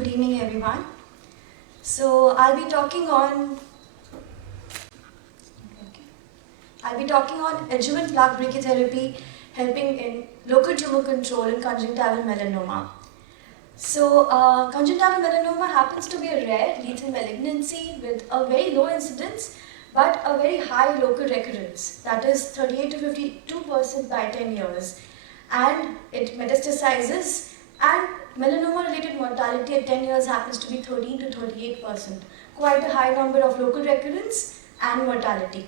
Good evening, everyone. So I'll be talking on adjuvant plaque brachytherapy helping in local tumor control in conjunctival melanoma. So conjunctival melanoma happens to be a rare lethal malignancy with a very low incidence but a very high local recurrence, that is 38 to 52% by 10 years, and it metastasizes, and melanoma related mortality at 10 years happens to be 13 to 38%, quite a high number of local recurrence and mortality.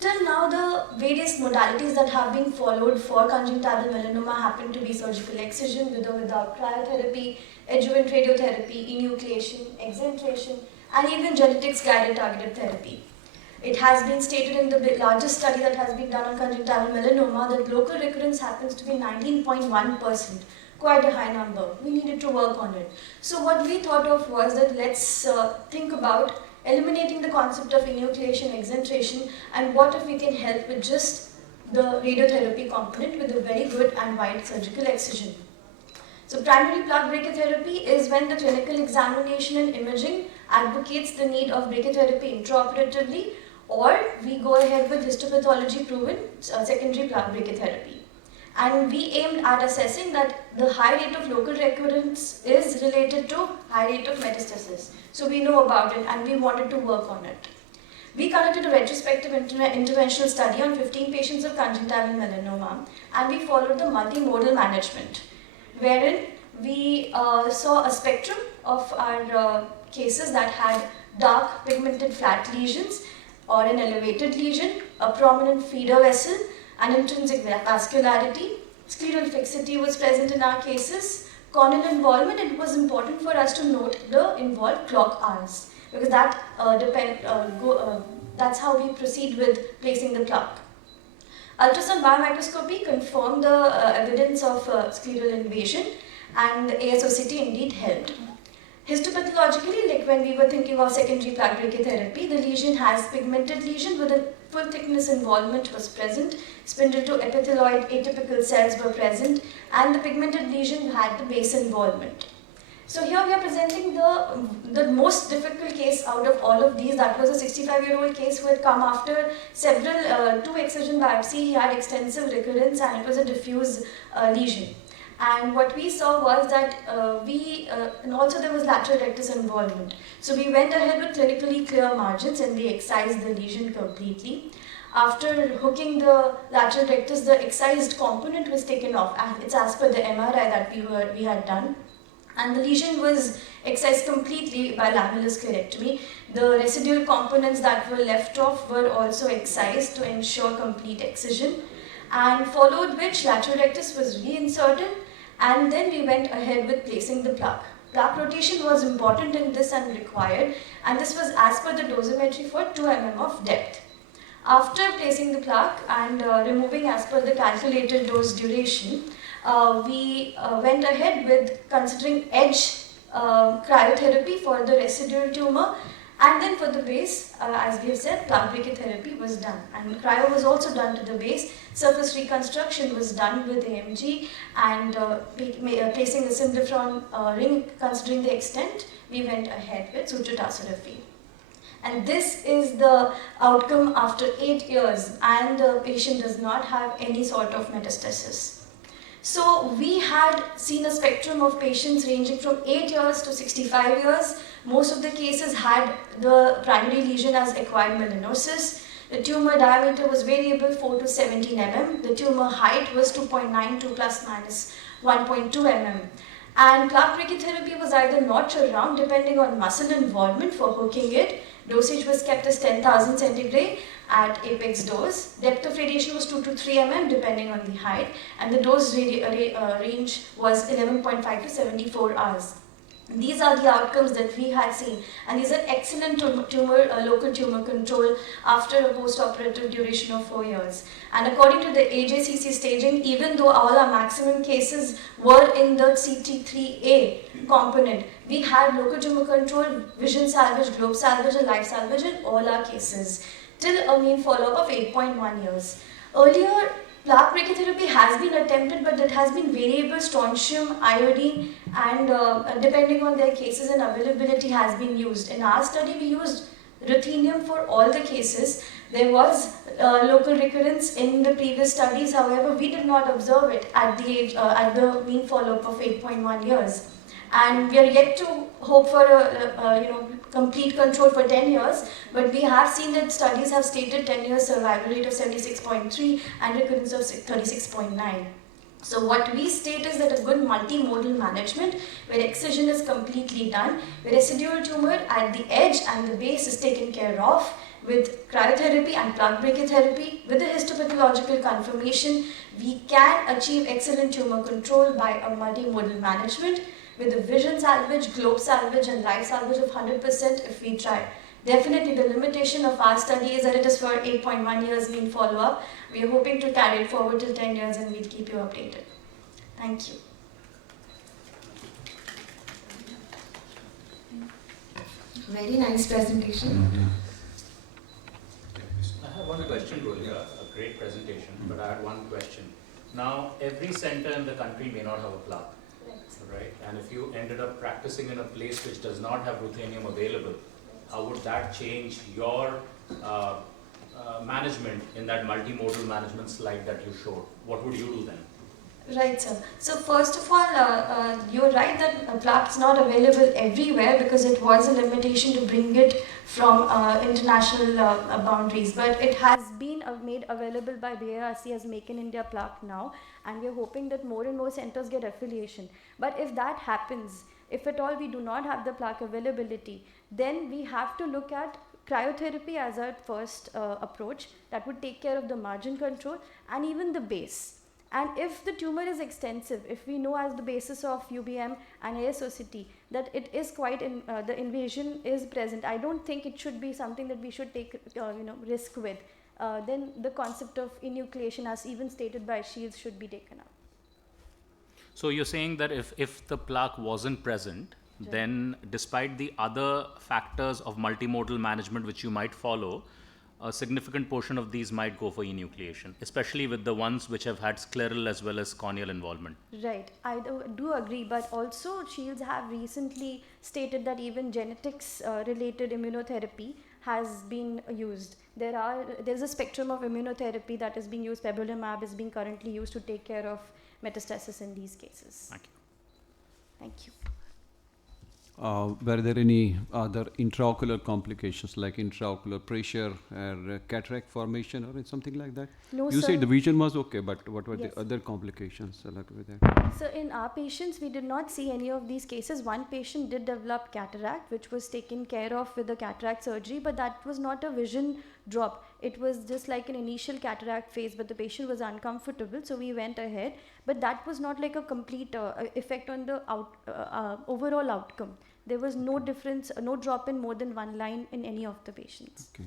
Till now, the various modalities that have been followed for conjunctival melanoma happen to be surgical excision with or without cryotherapy, adjuvant radiotherapy, enucleation, exenteration, and even genetics guided targeted therapy. It has been stated in the largest study that has been done on conjunctival melanoma that local recurrence happens to be 19.1%, quite a high number. We needed to work on it. So what we thought of was that let's think about eliminating the concept of enucleation, exenteration, and what if we can help with just the radiotherapy component with a very good and wide surgical excision. So primary plaque brachytherapy is when the clinical examination and imaging advocates the need of brachytherapy intraoperatively, or we go ahead with histopathology proven secondary plaque brachytherapy. And we aimed at assessing that the high rate of local recurrence is related to high rate of metastasis. So we know about it and we wanted to work on it. We conducted a retrospective interventional study on 15 patients of conjunctival melanoma, and we followed the multimodal management, wherein we saw a spectrum of our cases that had dark pigmented flat lesions or an elevated lesion, a prominent feeder vessel, an intrinsic vascularity, scleral fixity was present in our cases, corneal involvement. It was important for us to note the involved clock hours because that that's how we proceed with placing the plaque. Ultrasound biomicroscopy confirmed the evidence of scleral invasion, and AIOC2022 indeed helped. Histopathologically, like when we were thinking of secondary plaque brachytherapy, the lesion has pigmented lesion with a full thickness involvement was present, spindle to epithelioid atypical cells were present, and the pigmented lesion had the base involvement. So here we are presenting the most difficult case out of all of these. That was a 65-year-old case who had come after several two excision biopsy. He had extensive recurrence and it was a diffuse lesion. And what we saw was that and also there was lateral rectus involvement. So we went ahead with clinically clear margins and we excised the lesion completely. After hooking the lateral rectus, the excised component was taken off. It's as per the MRI that we had done. And the lesion was excised completely by lamellar sclerectomy. The residual components that were left off were also excised to ensure complete excision. And followed which lateral rectus was reinserted, and then we went ahead with placing the plaque. Plaque rotation was important in this and required, and this was as per the dosimetry for 2 mm of depth. After placing the plaque and removing as per the calculated dose duration, we went ahead with considering edge cryotherapy for the residual tumor. And then for the base, as we have said, plaque brachytherapy was done. And cryo was also done to the base. Surface reconstruction was done with AMG, and placing the symblepharon ring, considering the extent, we went ahead with suture tasseraphy. And this is the outcome after 8 years, and the patient does not have any sort of metastasis. So we had seen a spectrum of patients ranging from 8 years to 65 years. Most of the cases had the primary lesion as acquired melanosis. The tumor diameter was variable 4 to 17 mm. The tumor height was 2.92 plus minus 1.2 mm. And plaque brachytherapy was either notch or round depending on muscle involvement for hooking it. Dosage was kept as 10,000 centigrade at apex dose. Depth of radiation was 2 to 3 mm depending on the height, and the dose range was 11.5 to 74 hours. These are the outcomes that we had seen, and these are excellent local tumor control after a post-operative duration of 4 years. And according to the AJCC staging, even though all our maximum cases were in the CT3A component, we had local tumor control, vision salvage, globe salvage, and life salvage in all our cases, till a mean follow-up of 8.1 years. Earlier, Plaque brachytherapy has been attempted, but it has been variable. Strontium, iodine, and depending on their cases and availability has been used. In our study, we used ruthenium for all the cases. There was local recurrence in the previous studies. However, we did not observe it at the mean follow-up of 8.1 years. And we are yet to hope for a complete control for 10 years, but we have seen that studies have stated 10 years survival rate of 76.3 and recurrence of 36.9. So what we state is that a good multimodal management where excision is completely done, where residual tumor at the edge and the base is taken care of with cryotherapy and plaque brachytherapy, with the histopathological confirmation, we can achieve excellent tumor control by a multimodal management with the vision salvage, globe salvage and life salvage of 100% if we try. Definitely the limitation of our study is that it is for 8.1 years mean follow-up. We are hoping to carry it forward till 10 years and we'll keep you updated. Thank you. Very nice presentation. I have one question, Rolia. A great presentation, but I had one question. Now, every center in the country may not have a plaque, right? And if you ended up practicing in a place which does not have ruthenium available, how would that change your management in that multimodal management slide that you showed? What would you do then? Right, sir. So first of all, you're right that plaque is not available everywhere because it was a limitation to bring it from international boundaries. But it has been made available by AIOC as Make in India plaque now, and we're hoping that more and more centers get affiliation. But if that happens, if at all we do not have the plaque availability, then we have to look at cryotherapy as our first approach that would take care of the margin control and even the base. And if the tumor is extensive, if we know as the basis of UBM and AIOC that it is quite the invasion is present, I don't think it should be something that we should take risk with. Then the concept of enucleation, as even stated by Shields, should be taken up. So you're saying that if the plaque wasn't present, right, then despite the other factors of multimodal management which you might follow, a significant portion of these might go for enucleation, especially with the ones which have had scleral as well as corneal involvement. Right, I do agree, but also Shields have recently stated that even genetics related immunotherapy has been used. There's a spectrum of immunotherapy that is being used. Pembrolizumab is being currently used to take care of metastasis in these cases. Thank you. Thank you. Were there any other intraocular complications like intraocular pressure or cataract formation or something like that? No, you sir. said the vision was okay, but what were Yes. the other complications along with that? So in our patients, we did not see any of these cases. One patient did develop cataract, which was taken care of with the cataract surgery, but that was not a vision drop. It was just like an initial cataract phase, but the patient was uncomfortable, so we went ahead. But that was not like a complete effect on the overall outcome. There was no difference, no drop in more than one line in any of the patients. Okay.